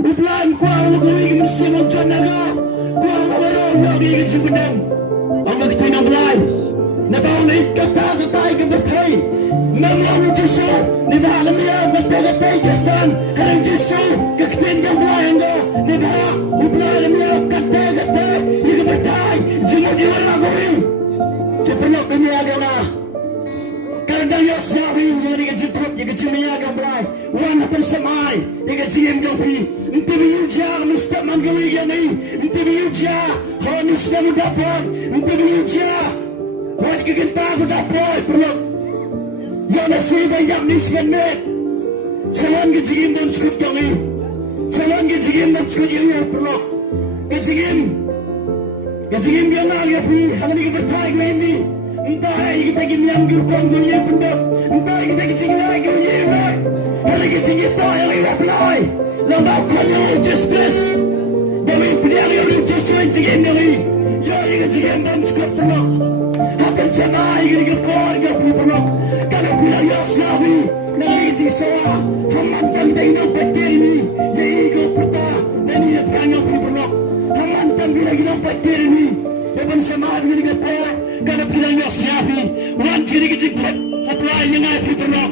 uplan kuang magawin manusia magjuan naga kuang mamarong lagi kejibadan ang magtinang belay nataon na ikata-katay kabatay namang Jesu di dalam dia katay-katay kastan harang Jesu kakitin kang belay hangga di dalam uplan dia katay-katay ikabatay jingod iwan lagawin kipanok kami agama karena ya sabi yung mga jitrop yung kachimaya gambray wana pansamay yung kachiyem gabi hindi mo yung siya kamusta man gawin yan ay hindi mo yung siya honest na mo dapat hindi mo yung siya huwag kikita ko dapat pero yung nasiba yung nisganet sawan kachiyem ng chukot kami sawan kachiyem ng chukot yung pero kachiyem yung nagapi hanggang ikabatay ko hindi entah kita gimyam gurkon guye pendek entah kita kecinglah guye rak hari kecing itu yang reply lambak kami justice demi pilihan yang justice kecing ini ya ini kecing dan skop pelok akan sama ini gurkon gapi pelok karena pilihan yang sabi nari kecing sawa haman tandai no petir ini ya ini gurkota dan ini perang gapi pelok haman tandai no petir ini Eban sama ini gurkota karena pilihan yang siapi wan kiri kecik apply yang ay fiturlok